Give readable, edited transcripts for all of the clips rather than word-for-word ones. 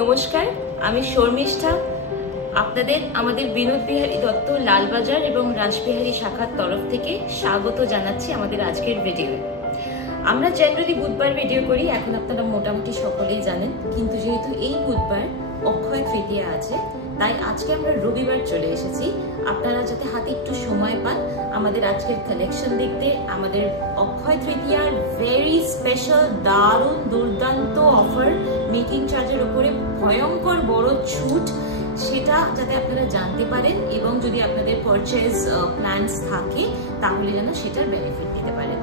নমস্কার, আমি শর্মিষ্ঠা। আপনাদের আমাদের বিনোদ বিহারী দত্ত লালবাজার এবং রাসবিহারী শাখার তরফ থেকে স্বাগত জানাচ্ছি আমাদের আজকের ভিডিওয়ে। আমরা জেনারেলি বুধবার ভিডিও করি, এখন আপনারা মোটামুটি সকলেই জানেন, কিন্তু যেহেতু এই বুধবার অক্ষয় তৃতীয়া আছে, তাই আজকে আমরা রবিবার চলে এসেছি। আপনারা যাতে হাতে একটু সময় পান আমাদের আজকের কালেকশন দেখতে, আমাদের অক্ষয় তৃতীয়ার ভেরি স্পেশাল দারুণ দুর্দান্ত অফার, মেকিং চার্জের উপরে ভয়ঙ্কর বড় ছুট, সেটা যাতে আপনারা জানতে পারেন এবং যদি আপনাদের পারচেজ প্ল্যানস থাকে তাহলে যেন সেটার বেনিফিট নিতে পারেন।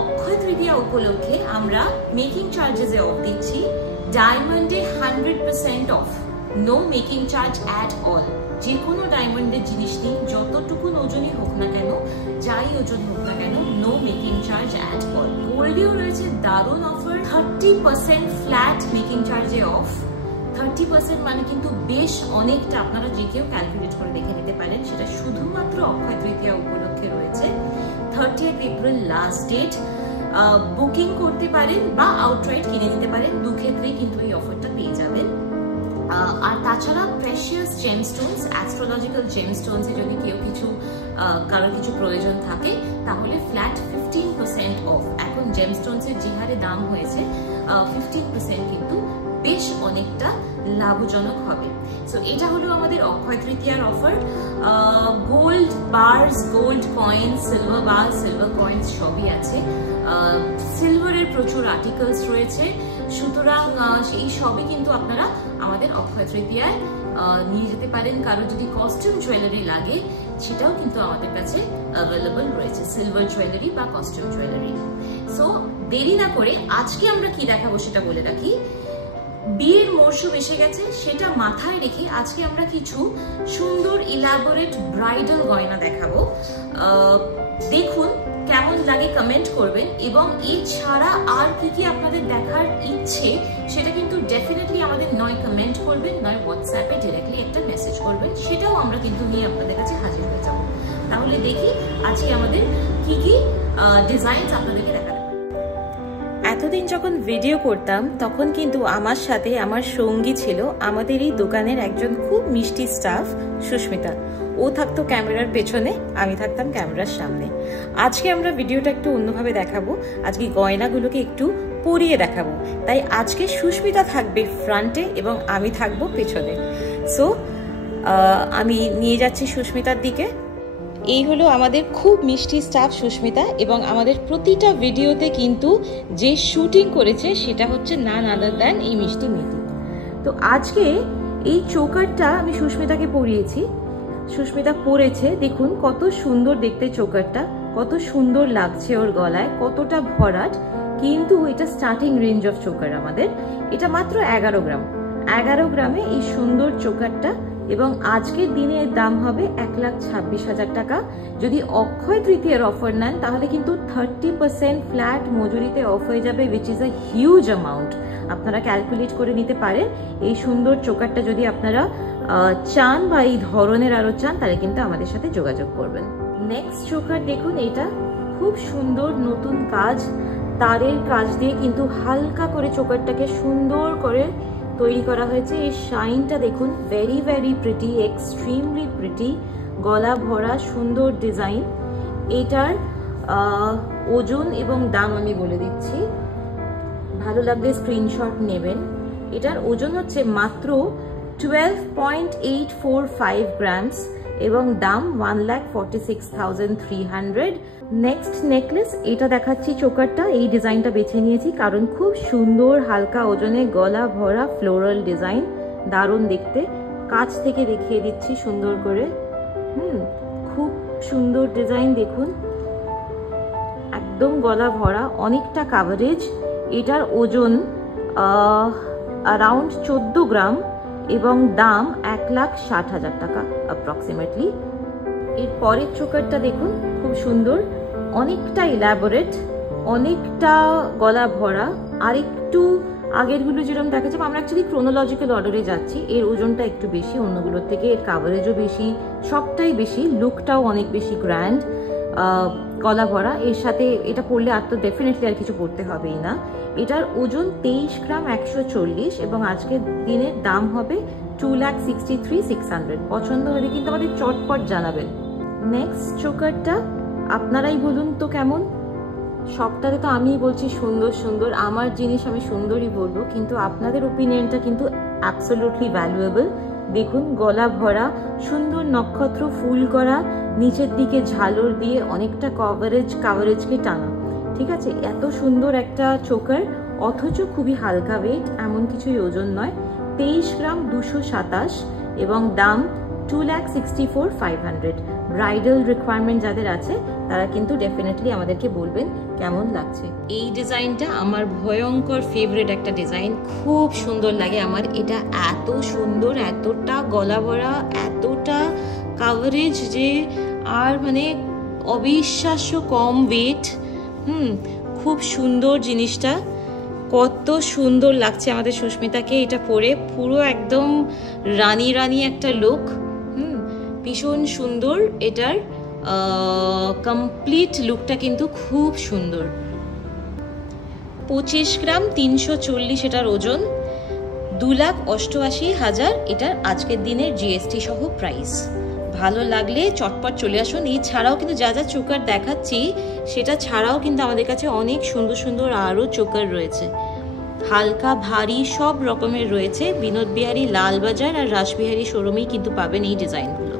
অক্ষয় তৃতীয়া উপলক্ষে আমরা মেকিং চার্জেসে অফ দিচ্ছি। ডায়মন্ডে 100% off, no making charge at all. যে কোনো ডায়মন্ডের জিনিস নিন, যতটুকুন ওজনই হোক না কেন, যাই ওজন হোক না কেন, no making charge at all. গোল্ডেও রয়েছে দারুণ অফার, 30% ফ্ল্যাট মেকিং চার্জে অফ। 30% মানে কিন্তু বেশ অনেকটা, আপনারা যে কেউ ক্যালকুলেট করে দেখে নিতে পারেন। সেটা শুধুমাত্র অক্ষয় তৃতীয়া উপলক্ষে রয়েছে। 30 এপ্রিল লাস্ট ডেট। বুকিং করতে পারেন বা আউটরাইট কিনে নিতে পারেন, দু ক্ষেত্রেই কিন্তু এই অফারটা পেয়ে যাবেন। আর তাছাড়া প্রেশিয়াস জেমস্টোনস, অ্যাস্ট্রোলজিক্যাল জেমস্টোনসে যদি কারোর কিছু প্রয়োজন থাকে তাহলে ফ্ল্যাট 15% অফ। এখন জেমস্টোনসের যে হারে দাম হয়েছে, 15% কিন্তু বেশ অনেকটা লাভজনক হবে। সো এটা হলো আমাদের অক্ষয় তৃতীয়ার offer. Gold bars, gold coins, silver bar, silver coins সবই আছে। সিলভারের প্রচুর আর্টিকেলস রয়েছে, সুতরাং এই সবই কিন্তু আপনারা আমাদের অক্ষয় তৃতীয়ায় নিয়ে যেতে পারেন। কারো যদি কস্টিউম জুয়েলারি লাগে সেটাও কিন্তু আমাদের কাছে অ্যাভেলেবল রয়েছে, সিলভার জুয়েলারি বা কস্টিউম জুয়েলারি। সো দেরি না করে আজকে আমরা কি দেখাবো সেটা বলে রাখি। বিয়ের মরশুম এসে গেছে, সেটা মাথায় রেখে আজকে আমরা কিছু সুন্দর ইলাবোরেট ব্রাইডাল গয়না দেখাবো। দেখুন কেমন লাগে, কমেন্ট করবেন। এবং এছাড়া আর কি কি আপনাদের দেখার ইচ্ছে সেটা কিন্তু ডেফিনেটলি আমাদের নয় কমেন্ট করবেন, নয় হোয়াটসঅ্যাপে ডিরেক্টলি একটা মেসেজ করবেন, সেটাও আমরা কিন্তু নিয়ে আপনাদের কাছে হাজির হয়ে যাব। তাহলে দেখি আজকে আমাদের কি কি ডিজাইনস আপনাদেরকে দেখাতে। এতদিন যখন ভিডিও করতাম তখন কিন্তু আমার সাথে আমার সঙ্গী ছিল আমাদের এই দোকানের একজন খুব মিষ্টি স্টাফ, সুস্মিতা। ও থাকতো ক্যামেরার পেছনে, আমি থাকতাম ক্যামেরার সামনে। আজকে আমরা ভিডিওটা একটু অন্যভাবে দেখাবো, আজকে গয়নাগুলোকে একটু পরিয়ে দেখাবো। তাই আজকে সুস্মিতা থাকবে ফ্রন্টে এবং আমি থাকবো পেছনে। সো আমি নিয়ে যাচ্ছি সুস্মিতার দিকে। এই হলো আমাদের খুব মিষ্টি স্টাফ সুস্মিতা, এবং আমাদের প্রতিটা ভিডিওতে কিন্তু যে শুটিং করেছে সেটা হচ্ছে নান আদার দ্যান এই মিষ্টি মেয়েটি। তো আজকে এই চোকারটা আমি সুস্মিতাকে পরিয়েছি, সুস্মিতা পরেছে। দেখুন কত সুন্দর দেখতে চোকারটা, কত সুন্দর লাগছে ওর গলায়, কতটা ভরাট। কিন্তু এটা স্টার্টিং রেঞ্জ অফ চোকার আমাদের, এটা মাত্র 11 গ্রাম। 11 গ্রামে এই সুন্দর চোকারটা, এবং আজকের দিনে এর দাম হবে 1,26,000 টাকা। যদি অক্ষয় তৃতীয়ার অফার নেন তাহলে কিন্তু 30% ফ্ল্যাট মজুরিতে অফ হয়ে যাবে, which is a huge amount. আপনারা ক্যালকুলেট করে নিতে পারেন। এই সুন্দর চোকারটা যদি আপনারা চান বা এই ধরনের আরো চান তাহলে কিন্তু আমাদের সাথে যোগাযোগ করবেন। নেক্সট চোকার দেখুন, এটা খুব সুন্দর নতুন কাজ, তারের কাজ দিয়ে কিন্তু হালকা করে চোকারটাকে সুন্দর করে তৈরি করা হয়েছে। এই শাইনটা দেখুন, very very pretty, extremely pretty, গলা ভরা সুন্দর ডিজাইন। এটার ওজন এবং দাম আমি বলে দিচ্ছি, ভালো লাগলে স্ক্রিনশট নেবেন। এটার ওজন হচ্ছে মাত্র 12.845 গ্রামস এবং দাম 1,46,300। নেক্সট নেকলেস, এটা দেখাচ্ছি চোকারটা। এই ডিজাইনটা বেছে নিয়েছি কারণ খুব সুন্দর হালকা ওজনে গলা ভরা ফ্লোরাল ডিজাইন, দারুণ দেখতে। কাছ থেকে দেখিয়ে দিচ্ছি সুন্দর করে। খুব সুন্দর ডিজাইন দেখুন, একদম গলা ভরা, অনেকটা কাভারেজ। এটার ওজন অ্যারাউন্ড 14 গ্রাম এবং দাম 1,60,000 টাকা অ্যাপ্রক্সিমেটলি। এর পরের চোকারটা দেখুন, খুব সুন্দর, অনেকটা ইলাবোরেট, অনেকটা গলা ভরা। আর একটু আগেরগুলো যেরকম দেখাচ্ছি, আমরা অ্যাকচুয়ালি ক্রোনোলজিক্যাল অর্ডারে যাচ্ছি। এর ওজনটা একটু বেশি অন্যগুলোর থেকে, এর কাভারেজও বেশি, সবটাই বেশি, লুকটাও অনেক বেশি গ্র্যান্ড। গলা ভরা, এর সাথে এটা পরলে আর তো ডেফিনেটলি আর কিছু পরতে হবেই না। এটার ওজন 23 গ্রাম 140 এবং আজকের দিনের দাম হবে 2,63,600। পছন্দ হলে কিন্তু আমাদের চটপট জানাবেন। নেক্সট চোকারটা আপনারাই বলুন তো কেমন। সবটাতে তো আমিই বলছি সুন্দর সুন্দর, আমার জিনিস আমি সুন্দরই বলবো, কিন্তু আপনাদের ওপিনিয়নটা কিন্তু অ্যাবসলিউটলি ভ্যালুয়েবল। দেখুন গলা ভরা, সুন্দর নক্ষত্র ফুল করা, নিচের দিকে ঝালর দিয়ে অনেকটা কাভারেজকে টানা। ঠিক আছে, এত সুন্দর একটা চোকার, অথচ খুবই হালকা ওয়েট, এমন কিছুই ওজন নয়। 23 গ্রাম 227 এবং দাম 2,64,500। ব্রাইডাল রিকোয়ারমেন্ট যাদের আছে তারা কিন্তু ডেফিনেটলি আমাদেরকে বলবেন কেমন লাগছে। এই ডিজাইনটা আমার ভয়ঙ্কর ফেভারিট একটা ডিজাইন, খুব সুন্দর লাগে আমার। এটা এত সুন্দর, এতটা গলা ভরা, এতটা কাভারেজ যে আর মানে অবিশ্বাস্য কম ওয়েট। খুব সুন্দর জিনিসটা, কত সুন্দর লাগছে আমাদের সুস্মিতাকে এটা পরে, পুরো একদম রানী রানী একটা লুক। ভীষণ সুন্দর, এটার কমপ্লিট লুকটা কিন্তু খুব সুন্দর। 25 গ্রাম 340 এটার ওজন, 2,88,000 এটার আজকের দিনের জিএসটি সহ প্রাইস। ভালো লাগলে চটপট চলে আসুন। এছাড়াও কিন্তু যা যা চোকার দেখাচ্ছি সেটা ছাড়াও কিন্তু আমাদের কাছে অনেক সুন্দর সুন্দর আরও চোকার রয়েছে, হালকা ভারী সব রকমের রয়েছে। বিনোদ বিহারী লালবাজার আর রাসবিহারী শোরুমেই কিন্তু পাবেন এই ডিজাইনগুলো।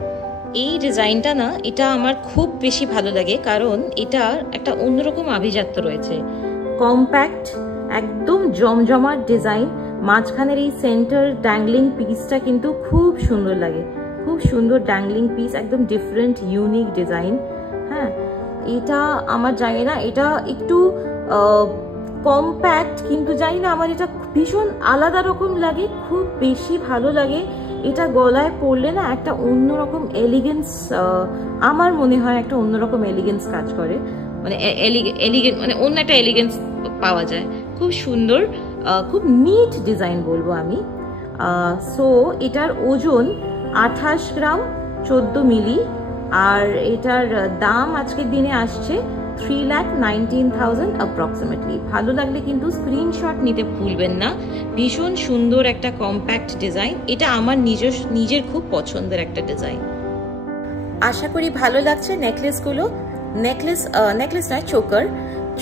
এই ডিজাইনটা না, এটা আমার খুব বেশি ভালো লাগে, কারণ এটা একটা অন্যরকম আভিজাত্য রয়েছে। কম্প্যাক্ট, একদম জমজমাট ডিজাইন, মাঝখানের এই সেন্টার ড্যাংলিং পিসটা কিন্তু খুব সুন্দর লাগে, খুব সুন্দর ড্যাংলিং পিস, একদম ডিফারেন্ট ইউনিক ডিজাইন। হ্যাঁ, এটা আমার জানি না, এটা একটু কম্প্যাক্ট, কিন্তু জানি না আমার এটা ভীষণ আলাদা রকম লাগে, খুব বেশি ভালো লাগে। এটা গলায় পরলে না একটা অন্যরকম এলিগেন্স, আমার মনে হয় একটা অন্যরকম এলিগেন্স কাজ করে, মানে মানে অন্য একটা এলিগেন্স পাওয়া যায়। খুব সুন্দর, খুব নিট ডিজাইন বলবো আমি। সো এটার ওজন 28 গ্রাম 14 মিলি আর এটার দাম আজকের দিনে আসছে 3,19,000 অ্যাপ্রক্সিমেটলি। ভালো লাগলে কিন্তু স্ক্রিনশট নিতে ভুলবেন না। ভীষণ সুন্দর একটা কম্প্যাক্ট ডিজাইন, এটা আমার নিজের খুব পছন্দের একটা ডিজাইন। আশা করি ভালো লাগছে নেকলেসগুলো। নেকলেস নয়,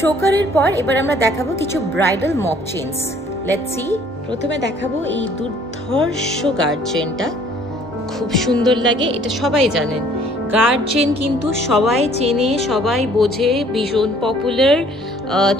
চোকারের পর এবার আমরা দেখাবো কিছু bridal mop chains. Let's see. প্রথমে দেখাবো এই দুর্ধর্ষ গার্ড চেইনটা, খুব সুন্দর লাগে। এটা সবাই জানেন, গার্ড চেইন কিন্তু সবাই চেনে, সবাই বোঝে, ভীষণ পপুলার,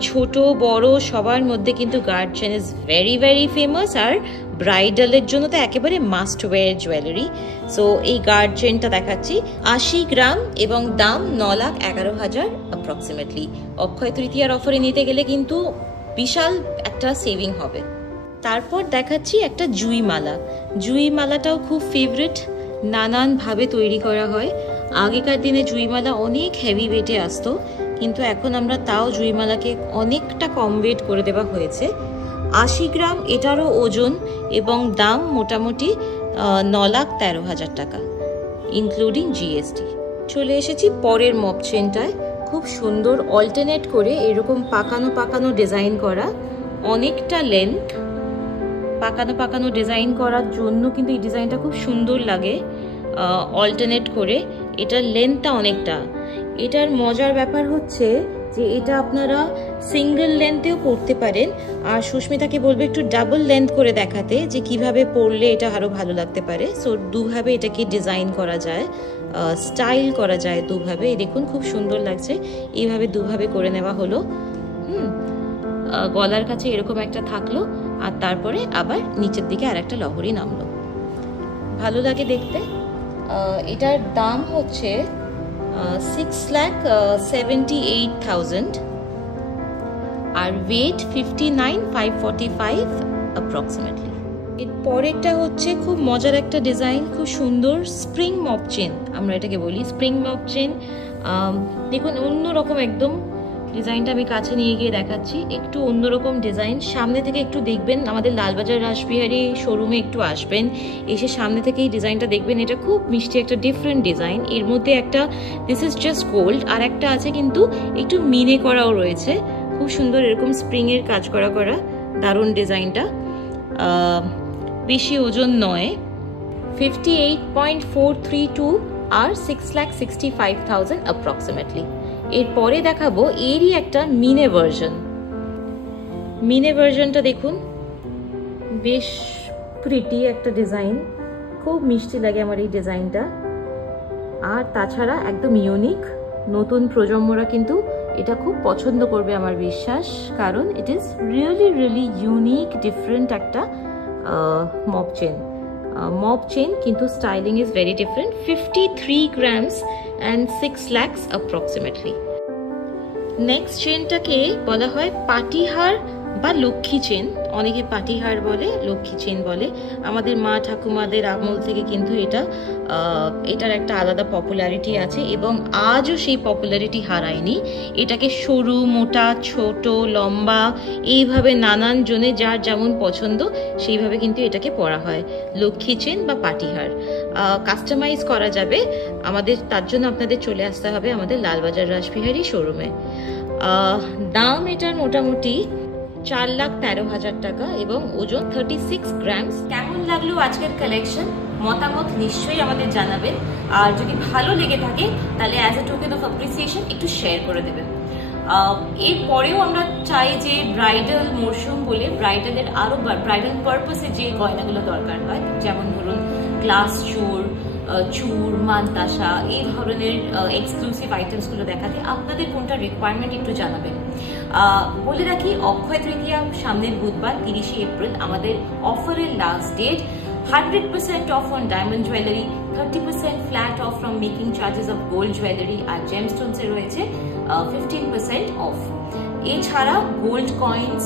ছোট বড় সবার মধ্যে কিন্তু guard chain is very very famous, আর ব্রাইডালের জন্য তো একেবারে মাস্ট ওয়্যার জুয়েলারি। সো এই গার্ড চেইনটা দেখাচ্ছি, 80 গ্রাম এবং দাম 9,11,000 অ্যাপ্রক্সিমেটলি। অক্ষয় তৃতীয়ার অফারে নিতে গেলে কিন্তু বিশাল একটা সেভিং হবে। তারপর দেখাচ্ছি একটা জুই মালা। জুই মালাটাও খুব ফেভারিট, নানানভাবে তৈরি করা হয়। আগেকার দিনে জুইমালা অনেক হেভি ওয়েটে আসতো, কিন্তু এখন আমরা তাও জুইমালাকে অনেকটা কম ওয়েট করে দেওয়া হয়েছে। 80 গ্রাম এটারও ওজন এবং দাম মোটামুটি 9,13,000 টাকা ইনক্লুডিং জিএসটি। চলে এসেছি পরের মপ চেনটায়, খুব সুন্দর অল্টারনেট করে এরকম পাকানো পাকানো ডিজাইন করা, অনেকটা লেন্থ, পাকানো ডিজাইন করার জন্য কিন্তু এই ডিজাইনটা খুব সুন্দর লাগে। অল্টারনেট করে এটার লেন্থটা অনেকটা। এটার মজার ব্যাপার হচ্ছে যে এটা আপনারা সিঙ্গেল লেন্থেও পরতে পারেন, আর সুস্মিতাকে বলবো একটু ডাবল লেন্থ করে দেখাতে যে কিভাবে পরলে এটা আরও ভালো লাগতে পারে। সো দুভাবে এটাকে ডিজাইন করা যায়, স্টাইল করা যায় দুভাবে। দেখুন খুব সুন্দর লাগছে, এইভাবে দুভাবে করে নেওয়া হলো। গলার কাছে এরকম একটা থাকলো, আর তারপরে আবার নিচের দিকে আর একটা লহরি নামলো, ভালো লাগে দেখতে। এটার দাম হচ্ছে 6,78,000 আর ওয়েট 59,545 অ্যাপ্রক্সিমেটলি। এর পরেরটা হচ্ছে খুব মজার একটা ডিজাইন, খুব সুন্দর স্প্রিং মপ চেন, আমরা এটাকে বলি স্প্রিং মপ চেন। দেখুন অন্যরকম একদম ডিজাইনটা আমি কাছে নিয়ে গিয়ে দেখাচ্ছি, একটু অন্যরকম ডিজাইন। সামনে থেকে একটু দেখবেন, আমাদের লালবাজার রাসবিহারী শোরুমে একটু আসবেন, এসে সামনে থেকে এই ডিজাইনটা দেখবেন। এটা খুব মিষ্টি একটা ডিফারেন্ট ডিজাইন। এর মধ্যে একটা দিস ইজ জাস্ট গোল্ড, আর একটা আছে কিন্তু একটু মিনে করাও রয়েছে, খুব সুন্দর এরকম স্প্রিংয়ের কাজ করা করা, দারুণ ডিজাইনটা। বেশি ওজন নয়, 58.432 আর 6,65,000 অ্যাপ্রক্সিমেটলি। এরপরে দেখাবো এরই একটা মিনে ভার্জন। মিনে ভার্জনটা দেখুন, বেশ প্রিটি একটা ডিজাইন, খুব মিষ্টি লাগে আমার এই ডিজাইনটা। আর তাছাড়া একদম ইউনিক, নতুন প্রজন্মরা কিন্তু এটা খুব পছন্দ করবে আমার বিশ্বাস, কারণ it is really really unique different একটা মব চেন, কিন্তু styling is very different. 53 grams and 6 lakhs approximately। Next চেনটাকে বলা হয় পাটিহার বা লক্ষ্মী চেন, অনেকে পাটিহার বলে, লক্ষ্মী চেন বলে। আমাদের মা ঠাকুমাদের আমল থেকে কিন্তু এটার একটা আলাদা পপুলারিটি আছে এবং আজও সেই পপুলারিটি হারায়নি। এটাকে সরু, মোটা, ছোট, লম্বা, এইভাবে নানান জনে যার যেমন পছন্দ সেইভাবে কিন্তু এটাকে পরা হয়, লক্ষ্মী চেন বা পাটিহার। কাস্টমাইজ করা যাবে আমাদের, তার জন্য আপনাদের চলে আসতে হবে আমাদের লালবাজার রাসবিহারী শোরুমে। দাম এটার মোটামুটি 4,13,000 টাকা এবং ওজন 36 grams। কেমন লাগলো আজকের কালেকশন? মতামত নিশ্চয়ই আমাদের জানাবেন, আর যদি ভালো লেগে থাকে তাহলে as a token of appreciation একটু শেয়ার করে দেবেন। এরপরেও আমরা চাই যে ব্রাইডাল মরশুম বলে ব্রাইডালের আরো ব্রাইডাল পারপাসে যে গয়নাগুলো দরকার হয়, যেমন ধরুন গ্লাস চূড়, মানতাসা, এই ধরনের এক্সক্লুসিভ আইটেমসগুলো দেখাতে। আপনাদের কোনটা রিকোয়ারমেন্ট একটু জানাবেন। বলে রাখি, অক্ষয় তৃতীয়া সামনের বুধবার 30 এপ্রিল আমাদের অফারের last date. 100% off on diamond jewellery, 30% flat off from making charges off gold jewellery, আর জেমস্টোনসে রয়েছে 15% অফ। এছাড়া গোল্ড কয়েন্স,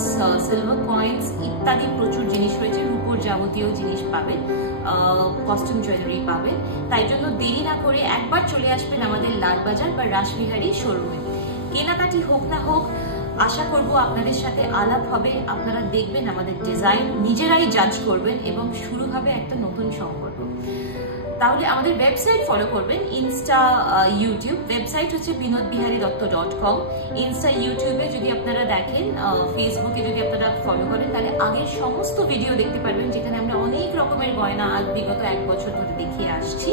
সিলভার কয়েন্স ইত্যাদি প্রচুর জিনিস রয়েছে, রূপোর যাবতীয় জিনিস পাবেন, কস্টিউম জুয়েলারি পাবেন। তাই জন্য দেরি না করে একবার চলে আসবেন আমাদের লালবাজার বা রাসবিহারী শোরুমে। কেনাকাটি হোক না হোক, আশা করব আপনাদের সাথে আলাপ হবে, আপনারা দেখবেন আমাদের ডিজাইন, নিজেরাই জাজ করবেন এবং শুরু হবে একটা নতুন সম্পর্ক। তাহলে আমাদের ওয়েবসাইট ফলো করবেন, ইনস্টা, ইউটিউব। ওয়েবসাইট হচ্ছে binodbiharidotto.com। ইনস্টা, ইউটিউবে যদি আপনারা দেখেন, ফেসবুকে যদি আপনারা ফলো করেন, তাহলে আগের সমস্ত ভিডিও দেখতে পারবেন, যেখানে আমরা অনেক রকমের গয়না আজ বিগত 1 বছর ধরে দেখিয়ে আসছি,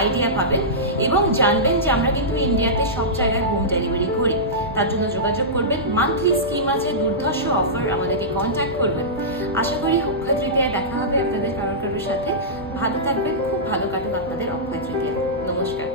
আইডিয়া পাবেন এবং জানবেন যে আমরা কিন্তু ইন্ডিয়াতে সব জায়গায় হোম ডেলিভারি করি। তার জন্য যোগাযোগ করবেন, মান্থলি স্কিম আছে, দুর্ধর্ষ অফার, আমাদেরকে কন্ট্যাক্ট করবেন। আশা করি অক্ষয় তৃতীয়ায় দেখা হবে আপনাদের কারোর সাথে। ভালো থাকবেন, খুব ভালো কাটুক আপনাদের অক্ষয় তৃতীয়া। নমস্কার।